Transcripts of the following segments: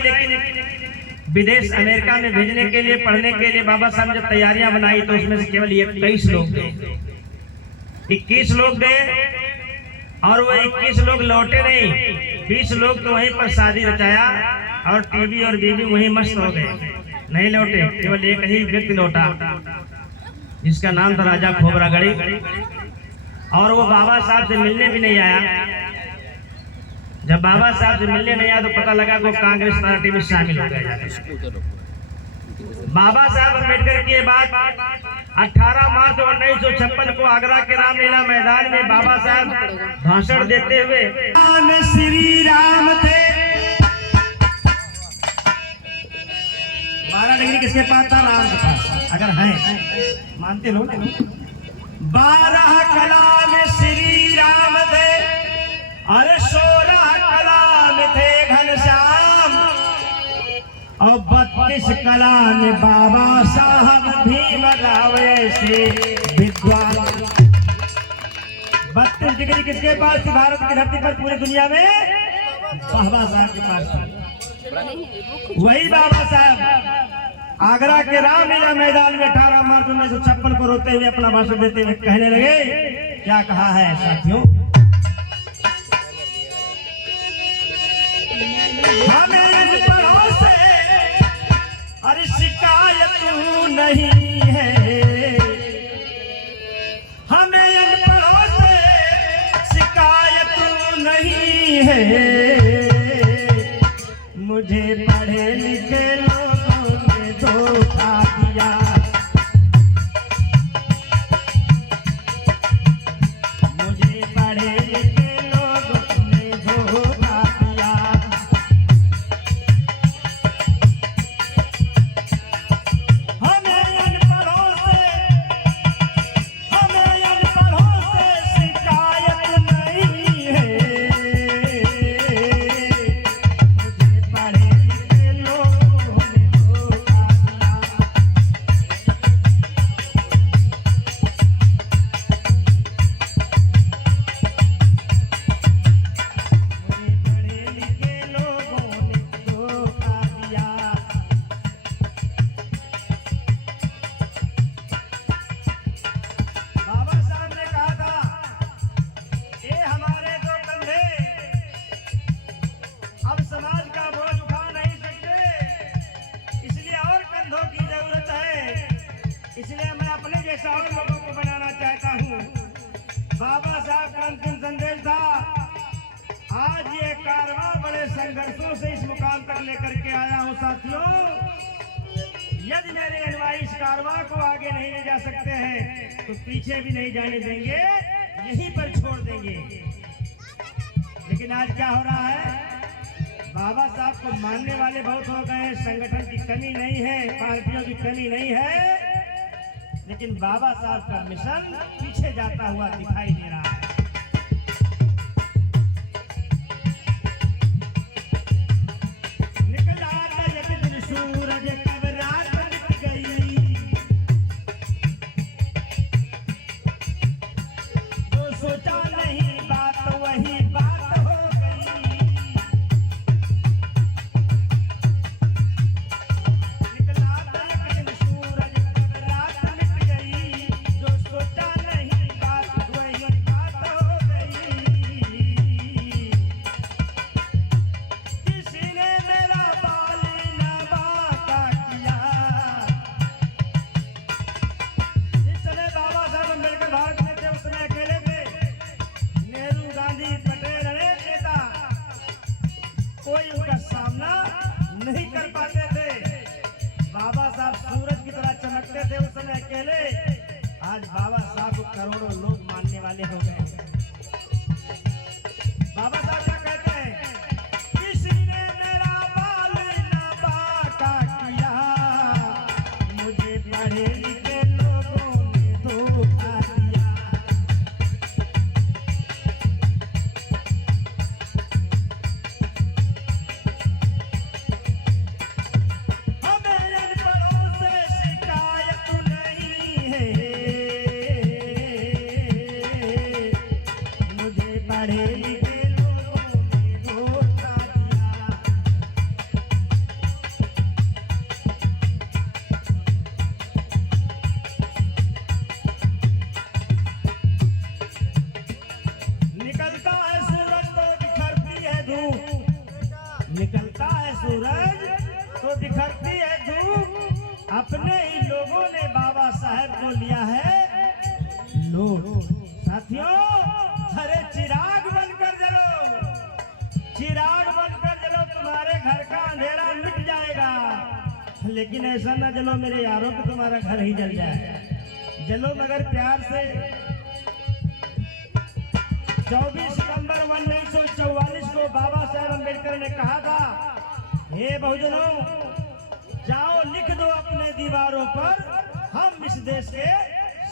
बनाई, लेकिन विदेश अमेरिका में भेजने के लिए, पढ़ने के लिए बाबा साहब जब तैयारियां बनाई तो उसमें से केवल 21 लोग गए, 21 लोग गए और वो 21 लोग लौटे नहीं। 20 लोग तो वहीं पर शादी रचाया और टीवी और बीवी वहीं मस्त हो गए, नहीं लौटे। केवल एक ही व्यक्ति लौटा जिसका नाम था राजा खोबरागढ़ी, और वो बाबा साहब से मिलने भी नहीं आया। जब बाबा साहब से मिलने नहीं आया तो पता लगा वो कांग्रेस पार्टी में शामिल हो गया। बाबा साहब अम्बेडकर की बात 18 मार्च 1956 को आगरा के रामलीला मैदान में बाबा साहब भाषण देते हुए श्री राम थे। 12 डिग्री किसके पास था? राम के पास। अगर है मानते हो ना, 12 कला में श्री राम थे और 16 कला में थे घनश्याम और 32 कला में बाबा साहब भीमराव ऐसे विद्वान। 32 डिग्री किसके पास थी भारत की धरती पर, पूरी दुनिया में? बाबा साहब के पास थी। वही बाबा साहब आगरा के रामलीला मैदान में 18 मार्च 1956 को रोते हुए अपना भाषण देते हुए कहने लगे, क्या कहा है साथियों? हमें अनपढ़ों से अरे शिकायत नहीं है, हमें अनपढ़ों से शिकायत नहीं है, मुझे पढ़े लिखे लोगों ने धोखा दिया, मुझे पढ़े लिखे लोगों ने धोखा दिया। हमें अनपढ़ों से शिकायत नहीं है, मुझे पढ़े लिखे लोगों ने धोखा दिया। मुझे पढ़े लिखे लोगों ने धोखा दिया। बाबा साहब ने कहा था, ये हमारे दो कंधे अब समाज का बोझ उठा नहीं सकते, इसलिए और कंधों की जरूरत है, इसलिए मैं अपने जैसा और लोगों को बनाना चाहता हूँ। बाबा साहब का अंतिम संदेश था। आज ये कारवां बड़े संघर्षों से इस मुकाम तक लेकर के आया हूँ साथियों। यदि मेरे अनुयायी इस कारवां को आगे नहीं ले जा सकते हैं तो पीछे भी नहीं जाने देंगे, यहीं पर छोड़ देंगे। लेकिन आज क्या हो रहा है? बाबा साहब को मानने वाले बहुत हो गए, संगठन की कमी नहीं है, पार्टियों की कमी नहीं है, लेकिन बाबा साहब का मिशन पीछे जाता हुआ दिखाई दे रहा है। निकल आता एक दिन सूरज कब रात निकल गई, जो सोचा नहीं बात वही बात हो गई। निकल आता एक दिन सूरज कब रात निकल गई, जो सोचा नहीं बात वही बात हो गई। किसी ने मेरा बाल न बांका किया। जिस समय बाबा साहब अम्बेडकर भारत में थे उस समय अकेले थे। नेहरू, गांधी, पटेल अनेक नेता कोई उनका सामना नहीं कर पाते थे। बाबा साहब सूरज की तरह चमकते थे उस समय अकेले। आज बाबा साहब को करोड़ों लोग मानने वाले हो गए। बाबा साहब क्या कहते हैं? किसी ने मेरा बाल न बांका किया, मुझे पढ़े लिखे लोगों ने धोखा दिया। हमें अनपढ़ों से शिकायत नहीं है, निकलता है सूरज तो बिखरती है धूप। अपने ही लोगों ने बाबा साहब को लिया है लूट। साथियों, अरे चिराग बनकर जलो, चिराग बनकर जलो, तुम्हारे घर का अंधेरा मिट जाएगा। लेकिन ऐसा न जलो मेरे यारों कि तुम्हारा घर ही जल जाए। जलो मगर प्यार से। 24 सितंबर 1944 को बाबा साहेब अम्बेडकर ने कहा था, हे बहुजनों, जाओ लिख दो अपने दीवारों पर, हम इस देश के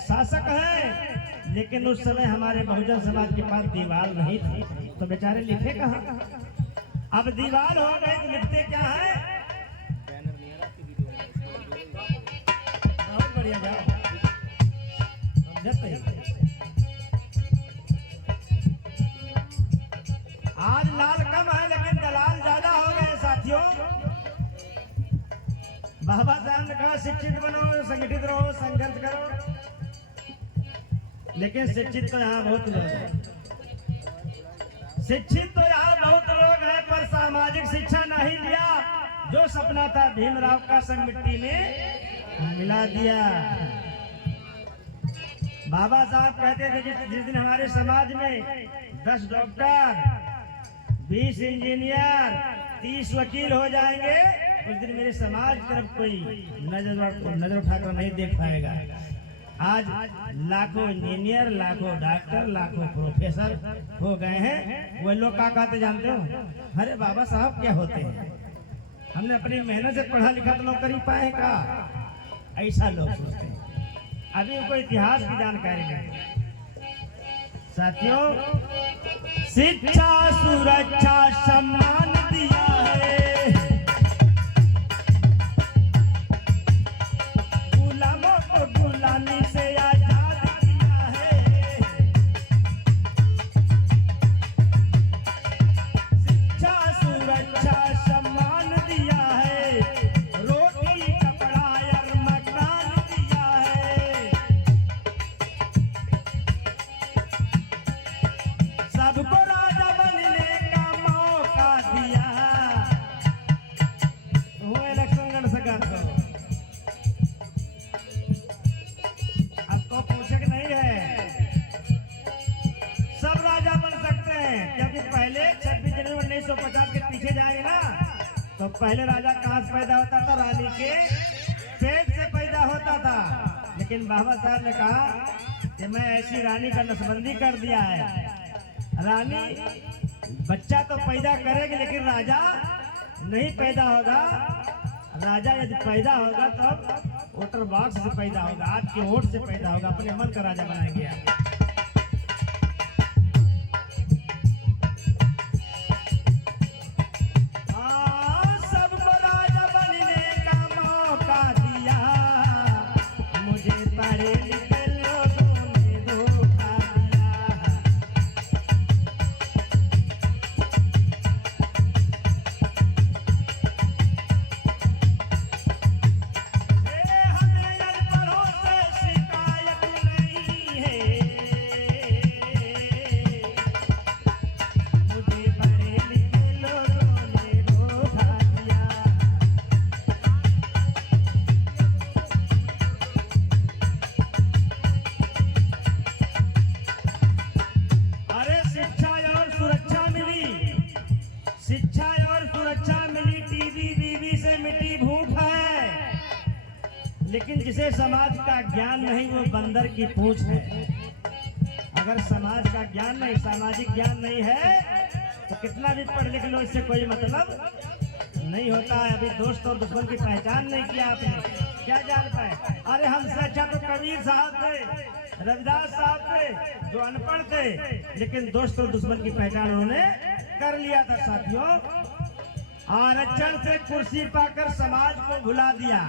शासक हैं। लेकिन उस समय हमारे बहुजन समाज के पास दीवार नहीं थी, तो बेचारे लिखे कहाँ। अब दीवार हो गए तो लिखते क्या है। बहुत बढ़िया, जाओ आज लाल कम है लेकिन दलाल ज्यादा हो गए साथियों। बाबा साहब ने कहा शिक्षित बनो, संगठित रहो, संघर्ष करो। लेकिन शिक्षित तो यहाँ बहुत लोग हैं, शिक्षित तो यहाँ बहुत लोग हैं, पर सामाजिक शिक्षा नहीं लिया। जो सपना था भीमराव का सब मिट्टी में मिला दिया। बाबा साहब कहते थे जिस दिन हमारे समाज में 10 डॉक्टर, 20 इंजीनियर, 30 वकील हो जाएंगे, उस दिन मेरे समाज तरफ कोई नजर उठाकर नहीं देख पाएगा। आज लाखों इंजीनियर, लाखों डॉक्टर, लाखों प्रोफेसर हो गए हैं। वो लोग क्या कहते जानते हो? अरे बाबा साहब क्या होते हैं, हमने अपनी मेहनत से पढ़ा लिखा तो नौकरी पाए का, ऐसा लोग सोचते हैं। अभी उनको इतिहास की जानकारी नहीं। साथियों, शिक्षा सुरक्षा सम्मान दिया है, गुलामों को गुलामी से आजाद किया है। शिक्षा सुरक्षा सम्मान दिया है, रोटी कपड़ा और मकान दिया है। सबको राजा बनने का मौका दिया। वो इलेक्शन लड़ सका तो आपको पूछक नहीं है, सब राजा बन सकते हैं। क्योंकि पहले 26 जनवरी 1950 के पीछे जाएंगे ना, तो पहले राजा कहाँ से पैदा होता था? रानी के पेट से पैदा होता था। लेकिन बाबा साहब ने कहा कि मैं ऐसी रानी का नसबंदी कर दिया है। रानी बच्चा तो पैदा करेगी लेकिन राजा नहीं पैदा होगा। राजा यदि पैदा होगा तो वोटर बॉक्स से पैदा होगा, आपके वोट से पैदा होगा। अपने मन का राजा बनाएंगे आप। सबको राजा बनने का मौका दिया, मुझे पढ़े लिखे लोगों ने धोखा दिया। हमें अनपढ़ों से शिकायत नहीं है, मुझे पढ़े लिखे लोगों ने धोखा दिया। अरे शिक्षा और सुरक्षा मिली, शिक्षा और सुरक्षा मिली, टीवी बीवी से मिट्टी भूख है। लेकिन जिसे समाज का ज्ञान नहीं वो बंदर की पूंछ है। अगर समाज का ज्ञान नहीं, सामाजिक ज्ञान नहीं है तो कितना भी पढ़ लिख लो, इससे कोई मतलब नहीं होता है। अभी दोस्त और दुश्मन की पहचान नहीं किया आपने, क्या जान पाए? अरे हमसे अच्छा तो कबीर साहब थे, रविदास साहब थे, जो अनपढ़ थे, लेकिन दोस्त और दुश्मन की पहचान उन्होंने कर लिया था। साथियों, आरक्षण से कुर्सी पाकर समाज को भुला दिया,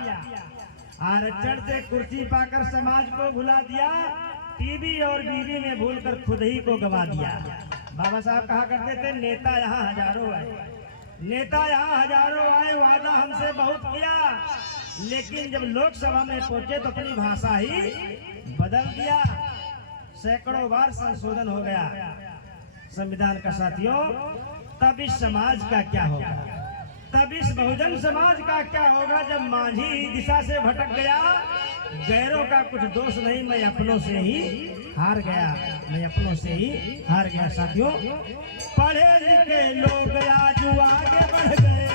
आरक्षण से कुर्सी पाकर समाज को भुला दिया। टीवी और बीवी में भूलकर खुद ही को गवा दिया। बाबा साहब कहा करते थे, नेता यहाँ हजारों आए, नेता यहाँ हजारों आए, वादा हमसे बहुत किया, लेकिन जब लोकसभा में पहुंचे तो अपनी भाषा ही बदल दिया। सैकड़ों बार संशोधन हो गया संविधान का। साथियों, तब इस समाज का क्या होगा? इस बहुजन समाज का क्या होगा जब माझी दिशा से भटक गया। गैरों का कुछ दोष नहीं, मैं अपनों से ही हार गया, मैं अपनों से ही हार गया। साथियों, पढ़े लिखे लोग आज आगे बढ़ गए।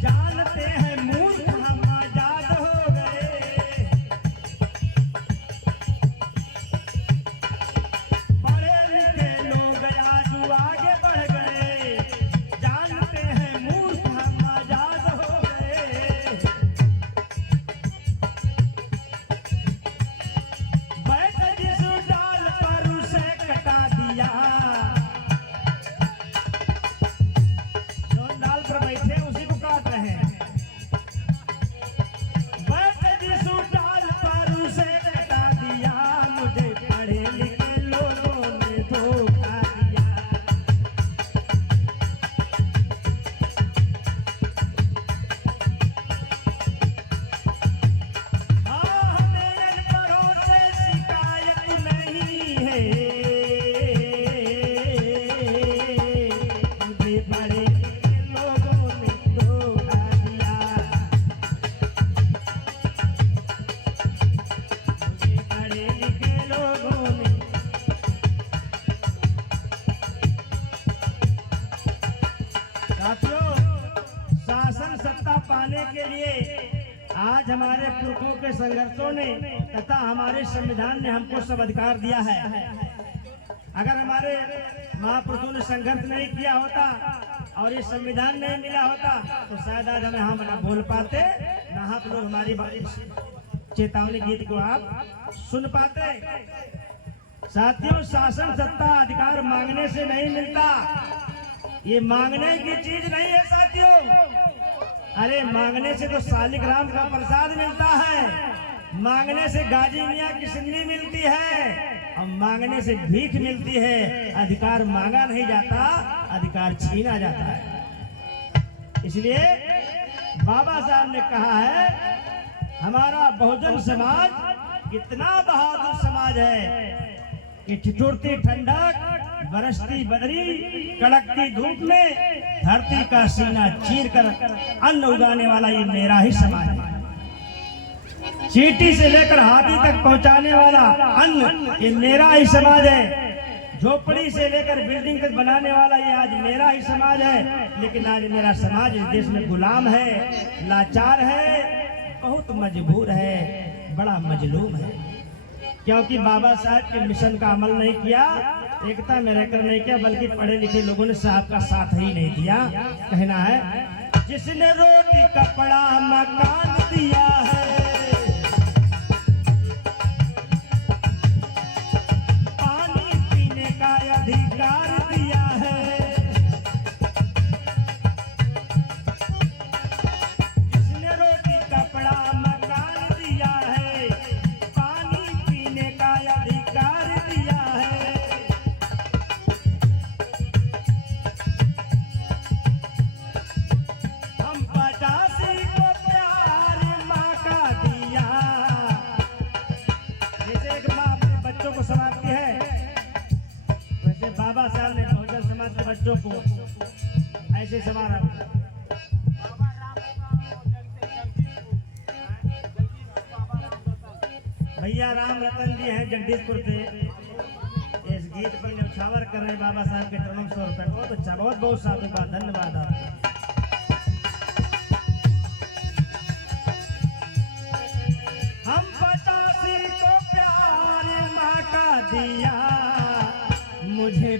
जानते हैं मूर्ख हम आजाद हो गए। पढ़े लिखे लोग आज आगे बढ़ गए। जानते हैं मूर्ख हम आजाद हो गए। बैठ जिस डाल पर उसे कटा दिया। जो डाल पर बैठे उसी को काट रहे हैं। बैठ जिस डाल पर उसे कटा दिया। मुझे पढ़े लिखे लोगों ने धोखा दिया। हमें अनपढ़ों से शिकायत नहीं है। मुझे पढ़े लिखे लोगों ने धोखा दिया। मुझे पढ़े लिखे लोगों ने। साथियों, शासन सत्ता पाने के लिए आज हमारे पुरखों के संघर्षों ने तथा हमारे संविधान ने हमको सब अधिकार दिया है। अगर हमारे महापुरुषों ने संघर्ष नहीं किया होता और ये संविधान नहीं मिला होता तो शायद आज हमें हम ना बोल पाते, ना आप लोग हमारी चेतावनी गीत को आप सुन पाते। साथियों, शासन सत्ता अधिकार मांगने से नहीं मिलता, ये मांगने की चीज नहीं है साथियों। अरे मांगने से तो शालिग्राम का प्रसाद मिलता है, मांगने से गाजी मियाँ की सिन्नी मिलती है और मांगने से भीख मिलती है। अधिकार मांगा नहीं जाता, अधिकार छीना जाता है। इसलिए बाबा साहब ने कहा है, हमारा बहुजन समाज कितना बहादुर समाज है कि ठिठुरती ठंडक, बरसती बदरी, कड़कती धूप में धरती का सीना चीर कर अन्न उगाने वाला ये मेरा ही समाज है। चींटी से लेकर हाथी तक पहुंचाने वाला अन्न ये मेरा ही समाज है। झोपड़ी से लेकर बिल्डिंग तक बनाने वाला ये आज मेरा ही समाज है। लेकिन आज मेरा समाज इस देश में गुलाम है, लाचार है, बहुत मजबूर है, बड़ा मजलूम है। क्योंकि बाबा साहब के मिशन का अमल नहीं किया, एकता में रहकर नहीं किया, बल्कि पढ़े लिखे लोगों ने साहब का साथ ही नहीं दिया। कहना है, जिसने रोटी कपड़ा मकान दिया है, पानी पीने का अधिकार दिया है, जिसने रोटी कपड़ा मकान दिया है, पानी पीने का अधिकार दिया है। हम 85 को प्यार माँ का दिया। जैसे एक माँ अपने बच्चों को संवारती है, वैसे बाबा साहब ने बहुजन समाज के बच्चों को ऐसे संवारा। भैया राम रतन जी हैं जगदीशपुर से, इस गीत पर न्यौछावर कर रहे बाबा साहब के चरणों में 100 रुपए। बहुत अच्छा, बहुत बहुत साधुवाद, धन्यवाद आपका। हम 85 को प्यार माँ का दिया, मुझे